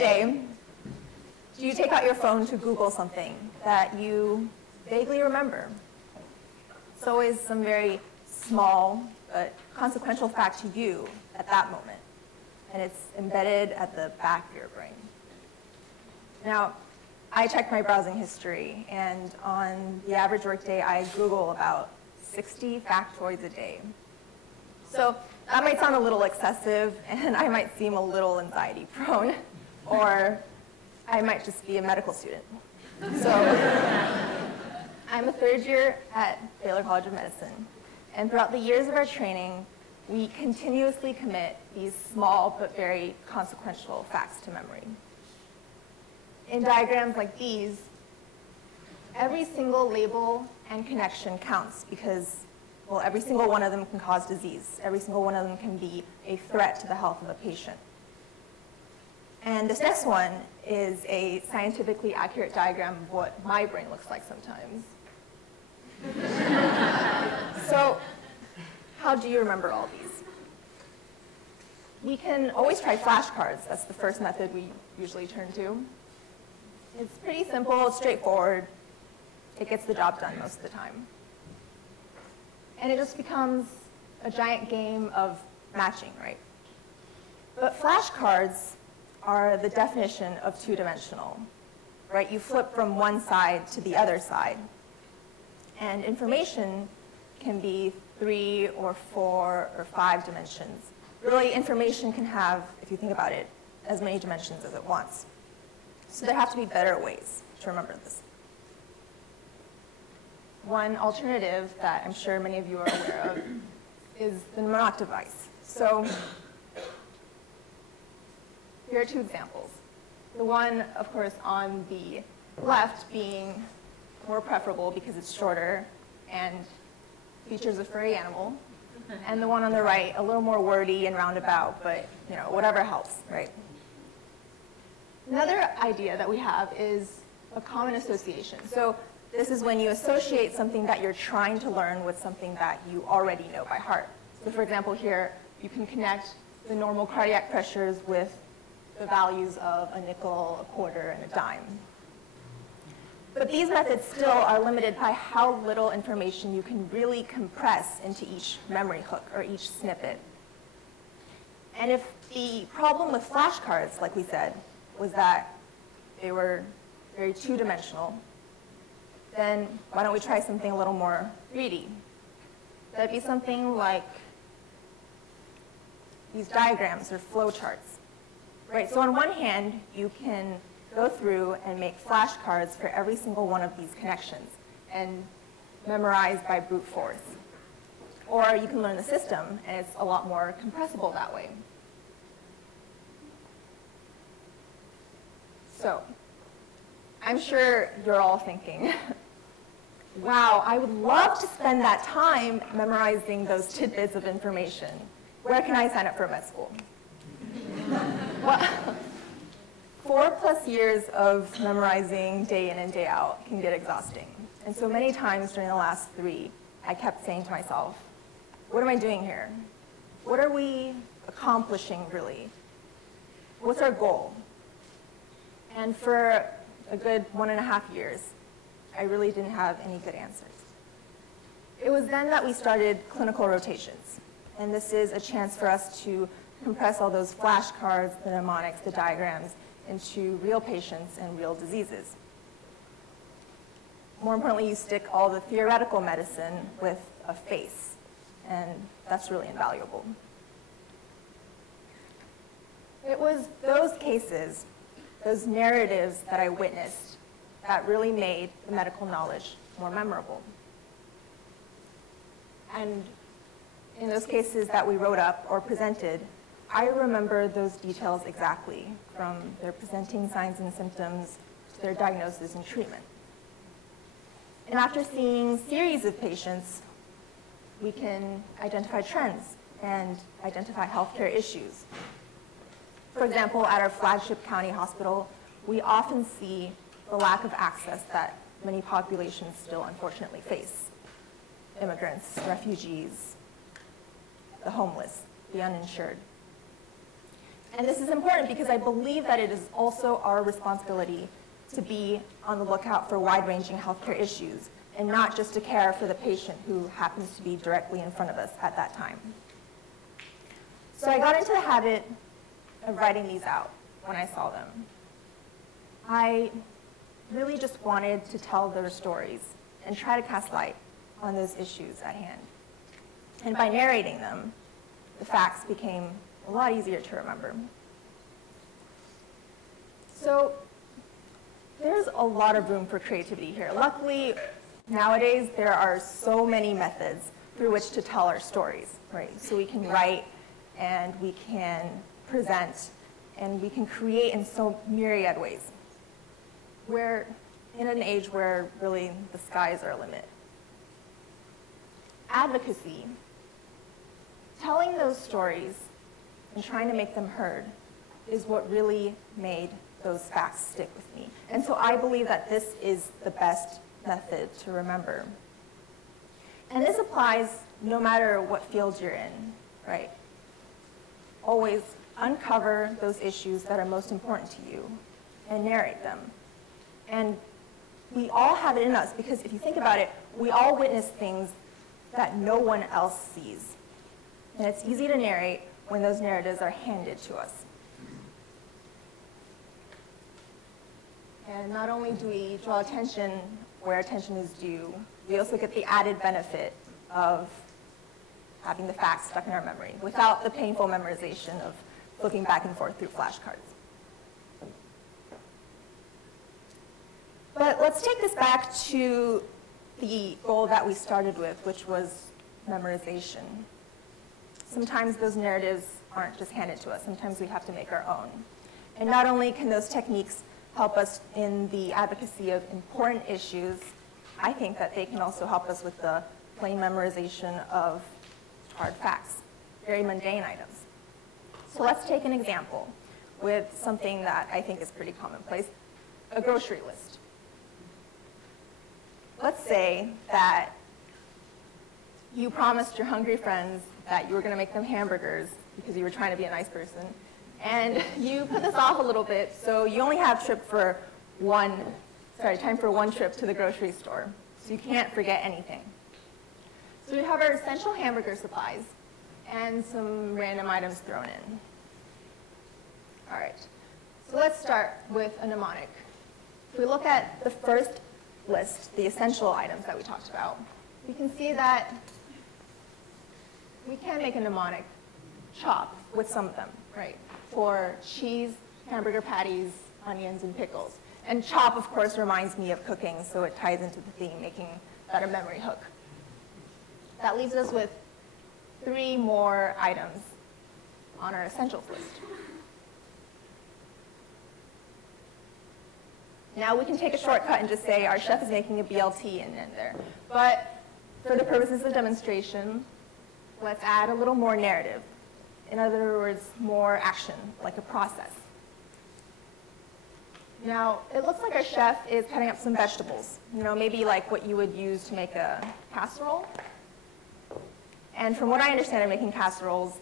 day, do you take out your phone to Google something that you vaguely remember? It's always some very small but consequential fact to you at that moment, and it's embedded at the back of your brain. Now, I check my browsing history, and on the average workday, I Google about 60 factoids a day. So that might sound a little excessive, and I might seem a little anxiety prone, or I might just be a medical student. So I'm a third year at Baylor College of Medicine, and throughout the years of our training, we continuously commit these small but very consequential facts to memory. In diagrams like these, every single label and connection counts because, well, every single one of them can cause disease. Every single one of them can be a threat to the health of a patient. And this next one is a scientifically accurate diagram of what my brain looks like sometimes. So, how do you remember all these? We can always try flashcards. That's the first method we usually turn to. It's pretty simple, it's straightforward. It gets the job done most of the time. And it just becomes a giant game of matching, right? But flashcards are the definition of two-dimensional, right? You flip from one side to the other side. And information can be 3 or 4 or 5 dimensions. Really, information can have, if you think about it, as many dimensions as it wants. So there have to be better ways to remember this. One alternative that I'm sure many of you are aware of is the mnemonic device. So here are 2 examples. The one, of course, on the left being more preferable because it's shorter and features a furry animal, and the one on the right a little more wordy and roundabout, but whatever helps, right? Another idea that we have is a common association. So this is when you associate something that you're trying to learn with something that you already know by heart. So for example here, you can connect the normal cardiac pressures with the values of a nickel, a quarter, and a dime. But these methods still are limited by how little information you can really compress into each memory hook or each snippet. And if the problem with flashcards, like we said, was that they were very two-dimensional, then why don't we try something a little more 3D? That'd be something like these diagrams or flowcharts, right? So on one hand, you can go through and make flashcards for every single one of these connections and memorize by brute force. Or you can learn the system, and it's a lot more compressible that way. So, I'm sure you're all thinking, wow, I would love to spend that time memorizing those tidbits of information. Where can I sign up for med school? Well, 4+ years of memorizing day in and day out can get exhausting. And so many times during the last 3, I kept saying to myself, what am I doing here? What are we accomplishing, really? What's our goal? And for a good 1.5 years, I really didn't have any good answers. It was then that we started clinical rotations. And this is a chance for us to compress all those flashcards, the mnemonics, the diagrams, into real patients and real diseases. More importantly, you stick all the theoretical medicine with a face, and that's really invaluable. It was those cases, those narratives that I witnessed, that really made the medical knowledge more memorable. And in those cases that we wrote up or presented, I remember those details exactly, from their presenting signs and symptoms to their diagnosis and treatment. And after seeing series of patients, we can identify trends and identify healthcare issues. For example, at our flagship county hospital, we often see the lack of access that many populations still unfortunately face. Immigrants, refugees, the homeless, the uninsured. And this is important because I believe that it is also our responsibility to be on the lookout for wide-ranging healthcare issues and not just to care for the patient who happens to be directly in front of us at that time. So I got into the habit of writing these out when I saw them. I really just wanted to tell their stories and try to cast light on those issues at hand. And by narrating them, the facts became a lot easier to remember. So there's a lot of room for creativity here. Luckily, nowadays, there are so many methods through which to tell our stories, right? So we can write, and we can present, and we can create in so myriad ways. We're in an age where really the sky is our limit. Advocacy, telling those stories and trying to make them heard, is what really made those facts stick with me. And so I believe that this is the best method to remember. And this applies no matter what field you're in, right? Always uncover those issues that are most important to you and narrate them. And we all have it in us because if you think about it, we all witness things that no one else sees. And it's easy to narrate when those narratives are handed to us. And not only do we draw attention where attention is due, we also get the added benefit of having the facts stuck in our memory without the painful memorization of looking back and forth through flashcards. But let's take this back to the goal that we started with, which was memorization. Sometimes those narratives aren't just handed to us. Sometimes we have to make our own. And not only can those techniques help us in the advocacy of important issues, I think that they can also help us with the plain memorization of hard facts, very mundane items. So let's take an example with something that I think is pretty commonplace, a grocery list. Let's say that you promised your hungry friends that you were going to make them hamburgers because you were trying to be a nice person, and you put this off a little bit, so you only have time for one trip to the grocery store, so you can't forget anything. So we have our essential hamburger supplies and some random items thrown in. All right, so let's start with a mnemonic. If we look at the first list, the essential items that we talked about, we can see that we can make a mnemonic chop with some of them, right? For cheese, hamburger patties, onions, and pickles. And chop, of course, reminds me of cooking, so it ties into the theme, making that a memory hook. That leaves us with 3 more items on our essentials list. Now we can take a shortcut and just say our chef is making a BLT in there. But for the purposes of demonstration, let's add a little more narrative. In other words, more action, like a process. Now, it looks like our chef is cutting up some vegetables, maybe like what you would use to make a casserole. And from what I understand of making casseroles,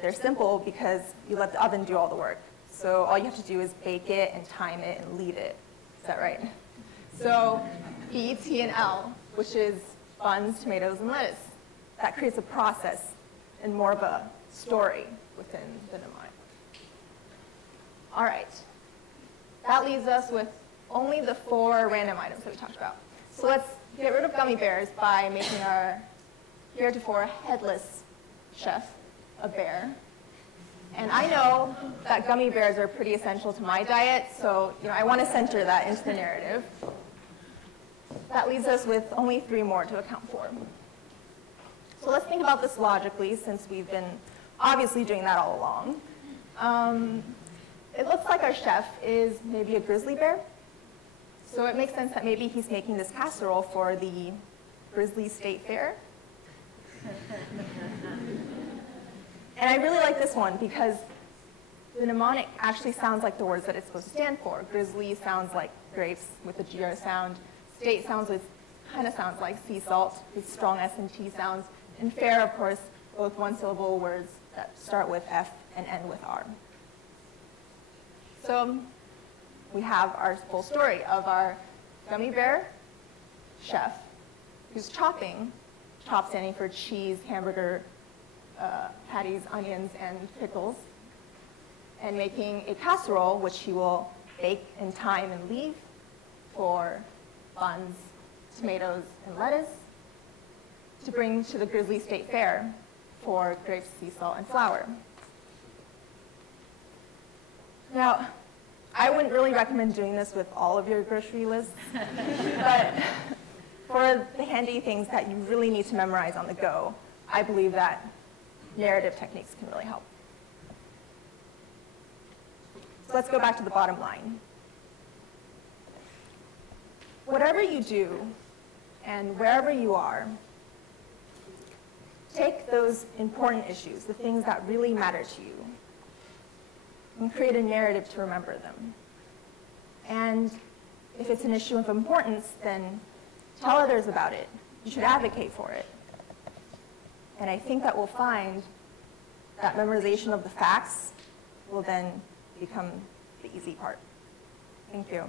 they're simple because you let the oven do all the work. So all you have to do is bake it and time it and leave it. Is that right? So B, T, and L, which is buns, tomatoes, and lettuce. That creates a process and more of a story within the mnemonic. All right. That leaves us with only the 4 random items that we talked about. So let's get rid of gummy bears by making our heretofore headless chef a bear. And I know that gummy bears are pretty essential to my diet, so I want to center that into the narrative. That leaves us with only 3 more to account for. So let's think about this logically, since we've been obviously doing that all along. It looks like our chef is maybe a grizzly bear. So it makes sense that maybe he's making this casserole for the Grizzly State Fair. And I really like this one because the mnemonic actually sounds like the words that it's supposed to stand for. Grizzly sounds like grapes with a GR sound. State kind of sounds like sea salt with strong S and T sounds. And fair, of course, both one-syllable words that start with F and end with R. So we have our full story of our gummy bear chef who's chopping, chop standing for cheese, hamburger, patties, onions, and pickles, and making a casserole, which he will bake in thyme and leaf for buns, tomatoes, and lettuce, to bring to the Grizzly State Fair for grapes, sea salt, and flour. Now, I wouldn't really recommend doing this with all of your grocery lists, but for the handy things that you really need to memorize on the go, I believe that narrative techniques can really help. So let's go back to the bottom line. Whatever you do and wherever you are, take those important issues, the things that really matter to you, and create a narrative to remember them. And if it's an issue of importance, then tell others about it. You should advocate for it. And I think that we'll find that memorization of the facts will then become the easy part. Thank you.